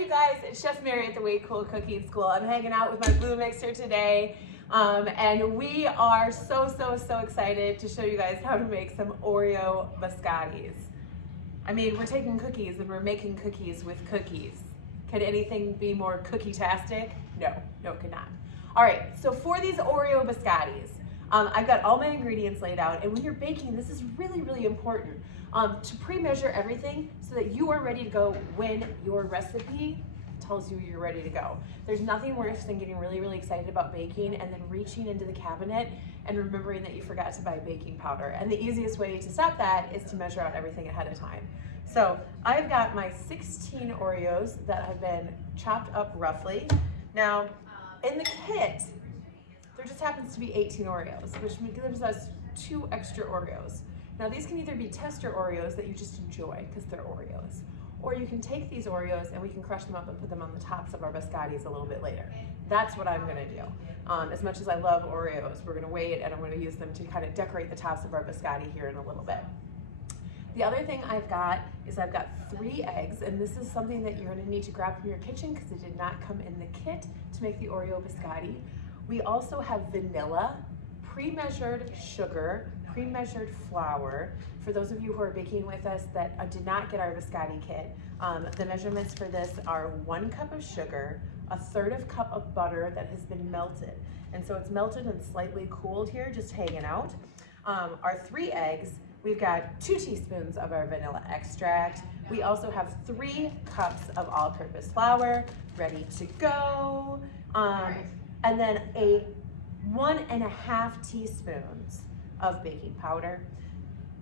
you guys, it's Chef Mary at the Way Cool Cooking School. I'm hanging out with my glue mixer today, and we are so excited to show you guys how to make some Oreo biscottis. I mean, we're taking cookies and we're making cookies with cookies. Could anything be more cookie-tastic? No, it could not. All right, so for these Oreo biscottis, I've got all my ingredients laid out, and when you're baking, this is really important to pre-measure everything so that you are ready to go when your recipe tells you you're ready to go. There's nothing worse than getting really excited about baking and then reaching into the cabinet and remembering that you forgot to buy baking powder. And the easiest way to stop that is to measure out everything ahead of time. So I've got my 16 Oreos that have been chopped up roughly. Now, in the kit, there just happens to be 18 Oreos, which gives us 2 extra Oreos. Now these can either be tester Oreos that you just enjoy because they're Oreos, or you can take these Oreos and we can crush them up and put them on the tops of our biscottis a little bit later. That's what I'm gonna do. As much as I love Oreos, we're gonna wait and I'm gonna use them to kind of decorate the tops of our biscotti here in a little bit. The other thing I've got is I've got 3 eggs, and this is something that you're gonna need to grab from your kitchen because it did not come in the kit to make the Oreo biscotti. We also have vanilla, pre-measured sugar, pre-measured flour. For those of you who are baking with us that did not get our biscotti kit, the measurements for this are 1 cup of sugar, 1/3 cup of butter that has been melted. And so it's melted and slightly cooled here, just hanging out. Our 3 eggs, we've got 2 teaspoons of our vanilla extract. We also have 3 cups of all-purpose flour ready to go. And then 1.5 teaspoons of baking powder,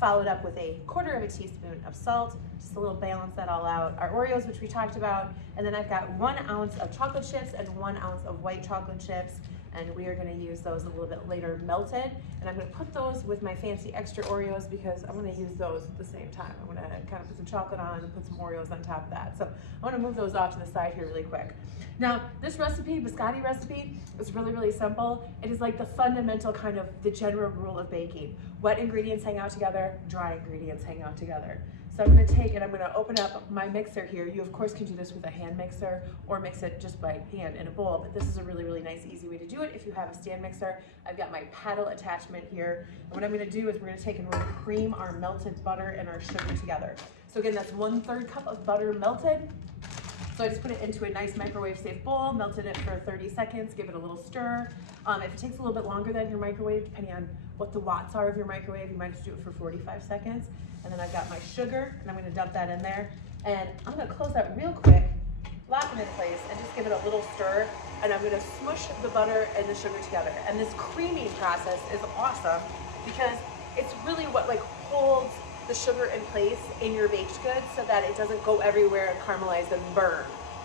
followed up with 1/4 teaspoon of salt, just a little balance that all out. Our Oreos, which we talked about, and then I've got 1 ounce of chocolate chips and 1 ounce of white chocolate chips, and we are gonna use those a little bit later melted, and I'm gonna put those with my fancy extra Oreos because I'm gonna use those at the same time. I'm gonna kind of put some chocolate on and put some Oreos on top of that. So I wanna move those off to the side here really quick. Now, this recipe, biscotti recipe, is really simple. It is like the fundamental kind of the general rule of baking. Wet ingredients hang out together, dry ingredients hang out together. So I'm gonna take and I'm gonna open up my mixer here. You of course can do this with a hand mixer or mix it just by hand in a bowl, but this is a really nice, easy way to do it if you have a stand mixer. I've got my paddle attachment here. And what I'm gonna do is we're gonna take and we're gonna cream our melted butter and our sugar together. So again, that's 1/3 cup of butter melted. So I just put it into a nice microwave safe bowl, melted it for 30 seconds, give it a little stir. If it takes a little bit longer than your microwave, depending on what the watts are of your microwave, you might just do it for 45 seconds. And then I've got my sugar, and I'm gonna dump that in there. And I'm gonna close that real quick, lock it in place, and just give it a little stir. And I'm gonna smush the butter and the sugar together. And this creaming process is awesome because it's really what holds the sugar in place in your baked goods so that it doesn't go everywhere and caramelize and burn.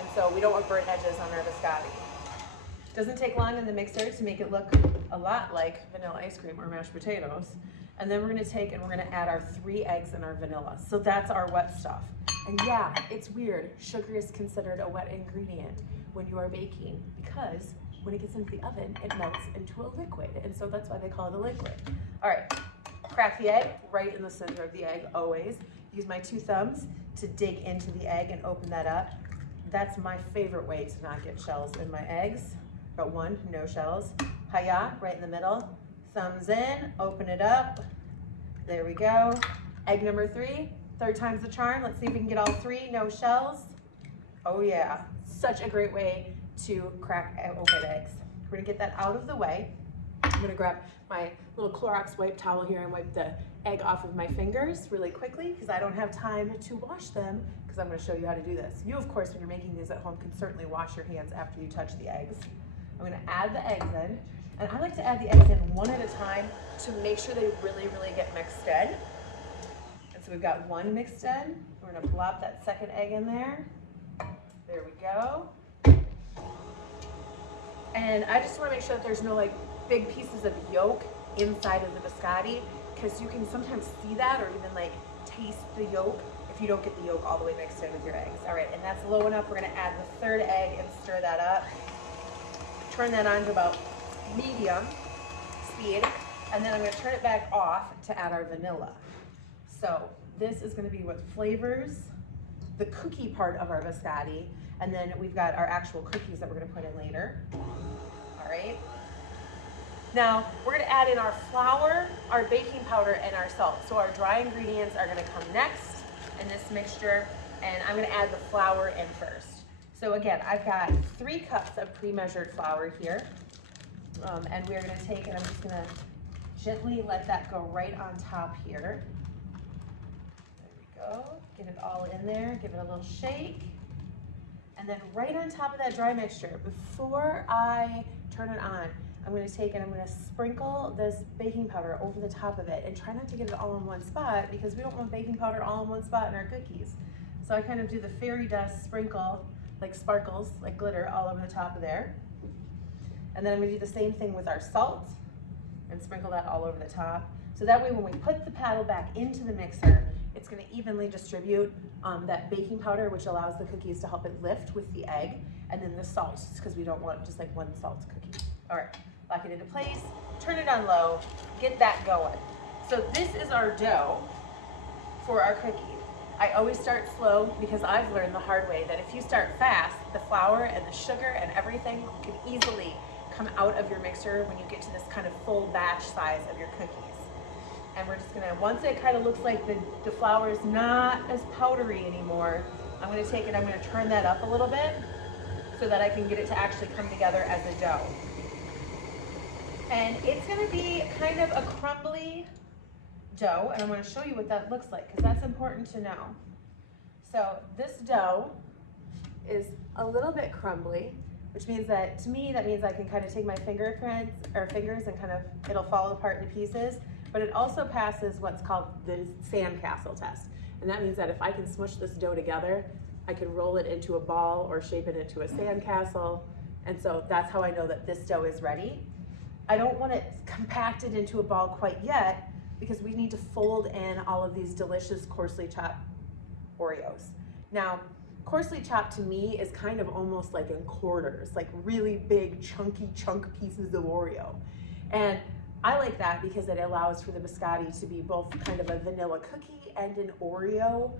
And so we don't want burnt edges on our biscotti. Doesn't take long in the mixer to make it look a lot like vanilla ice cream or mashed potatoes. And then we're gonna take and we're gonna add our 3 eggs and our vanilla. So that's our wet stuff. And yeah, it's weird. Sugar is considered a wet ingredient when you are baking because when it gets into the oven, it melts into a liquid. And so that's why they call it a liquid. All right, crack the egg right in the center of the egg always. Use my 2 thumbs to dig into the egg and open that up. That's my favorite way to not get shells in my eggs. Got 1, no shells. Hi-ya, right in the middle. Thumbs in, open it up. There we go. Egg number 3, 3rd time's the charm. Let's see if we can get all 3, no shells. Oh yeah, such a great way to crack open eggs. We're gonna get that out of the way. I'm gonna grab my little Clorox wipe towel here and wipe the egg off of my fingers really quickly because I don't have time to wash them because I'm gonna show you how to do this. You, of course, when you're making these at home, can certainly wash your hands after you touch the eggs. I'm gonna add the eggs in, and I like to add the eggs in one at a time to make sure they really get mixed in. And so we've got 1 mixed in. We're gonna plop that 2nd egg in there. There we go. And I just wanna make sure that there's no big pieces of yolk inside of the biscotti because you can sometimes see that or even taste the yolk if you don't get the yolk all the way mixed in with your eggs. All right, and that's low enough. We're gonna add the 3rd egg and stir that up. Turn that on to about medium speed, and then I'm gonna turn it back off to add our vanilla. So this is gonna be what flavors the cookie part of our biscotti, and then we've got our actual cookies that we're gonna put in later. All right. Now, we're gonna add in our flour, our baking powder, and our salt. So our dry ingredients are gonna come next in this mixture, and I'm gonna add the flour in first. So again, I've got 3 cups of pre-measured flour here, and we're gonna take, and I'm just gonna gently let that go right on top here. There we go, get it all in there, give it a little shake. And then right on top of that dry mixture, before I turn it on, I'm gonna take and I'm gonna sprinkle this baking powder over the top of it, and try not to get it all in one spot, because we don't want baking powder all in one spot in our cookies. So I kind of do the fairy dust sprinkle, like sparkles, like glitter, all over the top of there. And then I'm gonna do the same thing with our salt and sprinkle that all over the top. So that way when we put the paddle back into the mixer, it's gonna evenly distribute that baking powder, which allows the cookies to help it lift with the egg, and then the salt, because we don't want just like one salt cookie. All right, lock it into place, turn it on low, get that going. So this is our dough for our cookie. I always start slow because I've learned the hard way that if you start fast, the flour and the sugar and everything can easily come out of your mixer when you get to this kind of full batch size of your cookies. And we're just gonna, once it kind of looks like the flour is not as powdery anymore, I'm gonna take it, I'm gonna turn that up a little bit so that I can get it to actually come together as a dough. And it's gonna be kind of a crumbly dough, and I'm gonna show you what that looks like, because that's important to know. So this dough is a little bit crumbly, which means that, to me, that means I can kind of take my fingers and kind of, it'll fall apart into pieces, but it also passes what's called the sandcastle test. And that means that if I can smush this dough together, I can roll it into a ball or shape it into a sandcastle. And so that's how I know that this dough is ready. I don't want it compacted into a ball quite yet, because we need to fold in all of these delicious coarsely chopped Oreos. Now, coarsely chopped to me is kind of almost like in quarters, like really big chunky chunk pieces of Oreo. And I like that because it allows for the biscotti to be both kind of a vanilla cookie and an Oreo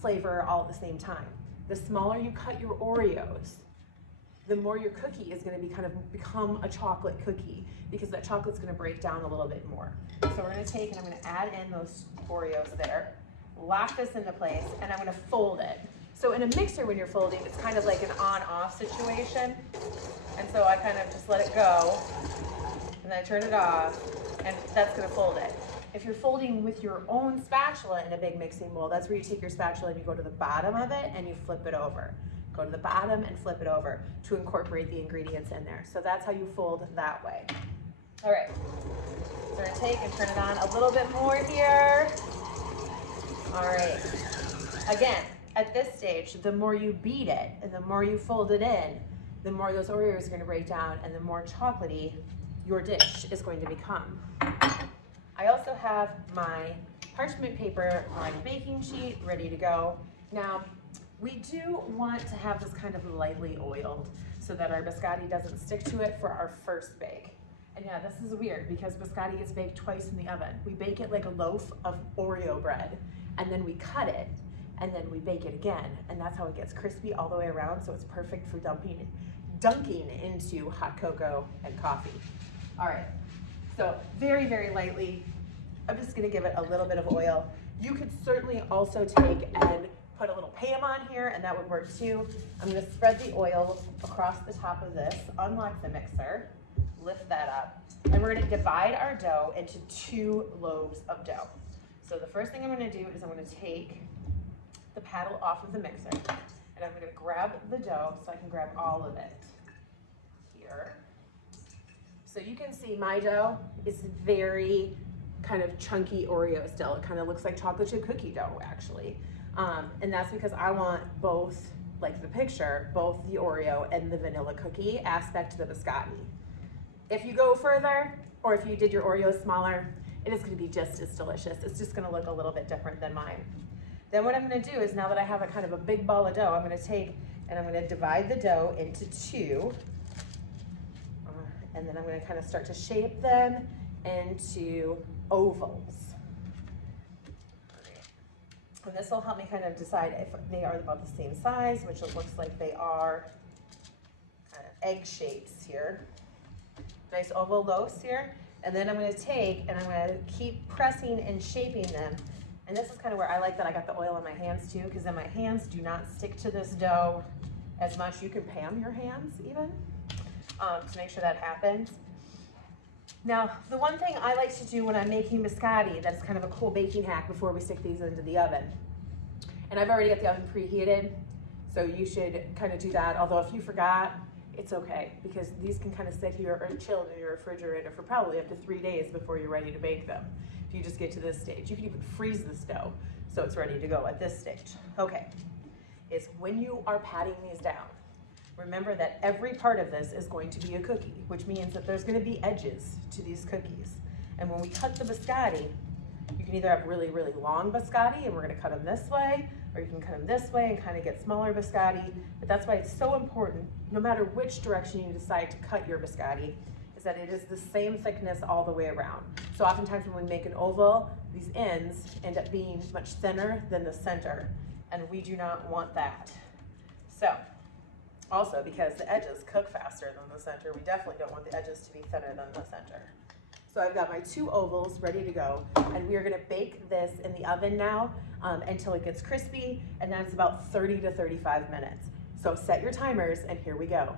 flavor all at the same time. The smaller you cut your Oreos, the more your cookie is going to become a chocolate cookie, because that chocolate's going to break down a little bit more. So we're going to take and I'm going to add in those Oreos there, lock this into place, and I'm going to fold it. So in a mixer, when you're folding, it's kind of like an on-off situation. And so I kind of just let it go, and then I turn it off, and that's going to fold it. If you're folding with your own spatula in a big mixing bowl, that's where you take your spatula and you go to the bottom of it and you flip it over. Go to the bottom and flip it over to incorporate the ingredients in there. So that's how you fold that way. All right, so we're gonna take and turn it on a little bit more here. All right, again, at this stage, the more you beat it and the more you fold it in, the more those Oreos are gonna break down and the more chocolatey your dish is going to become. I also have my parchment paper, my baking sheet ready to go. Now, we do want to have this kind of lightly oiled so that our biscotti doesn't stick to it for our first bake. And yeah, this is weird because biscotti gets baked twice in the oven. We bake it like a loaf of Oreo bread, and then we cut it, and then we bake it again. And that's how it gets crispy all the way around, so it's perfect for dunking into hot cocoa and coffee. All right, so very, very lightly, I'm just gonna give it a little bit of oil. You could certainly also take and put a little Pam on here, and that would work too. I'm gonna spread the oil across the top of this, unlock the mixer, lift that up, and we're gonna divide our dough into 2 loaves of dough. So the first thing I'm gonna do is I'm gonna take the paddle off of the mixer, and I'm gonna grab the dough so I can grab all of it here. So you can see my dough is very kind of chunky Oreo still. It kind of looks like chocolate chip cookie dough actually. And that's because I want both, like the picture, both the Oreo and the vanilla cookie aspect to the biscotti. If you go further, or if you did your Oreos smaller, it is gonna be just as delicious. It's just gonna look a little bit different than mine. Then what I'm gonna do is, now that I have a kind of a big ball of dough, I'm gonna take and I'm gonna divide the dough into 2. And then I'm gonna kind of start to shape them into ovals. And this will help me kind of decide if they are about the same size, which it looks like they are, kind of egg shapes here. Nice oval loaves here. And then I'm gonna take and I'm gonna keep pressing and shaping them. And this is kind of where I like that I got the oil on my hands too, because then my hands do not stick to this dough as much. You can pan your hands even to make sure that happens. Now, the one thing I like to do when I'm making biscotti, that's kind of a cool baking hack before we stick these into the oven. And I've already got the oven preheated, so you should kind of do that. Although if you forgot, it's okay, because these can kind of sit here or chilled in your refrigerator for probably up to 3 days before you're ready to bake them. If you just get to this stage, you can even freeze this dough so it's ready to go at this stage. Okay, is when you are patting these down, remember that every part of this is going to be a cookie, which means that there's going to be edges to these cookies. And when we cut the biscotti, you can either have really, really long biscotti, and we're going to cut them this way, or you can cut them this way and kind of get smaller biscotti. But that's why it's so important, no matter which direction you decide to cut your biscotti, is that it is the same thickness all the way around. So oftentimes when we make an oval, these ends end up being much thinner than the center, and we do not want that. So, also because the edges cook faster than the center, we definitely don't want the edges to be thinner than the center. So I've got my 2 ovals ready to go, and we are gonna bake this in the oven now until it gets crispy, and that's about 30 to 35 minutes. So set your timers, and here we go.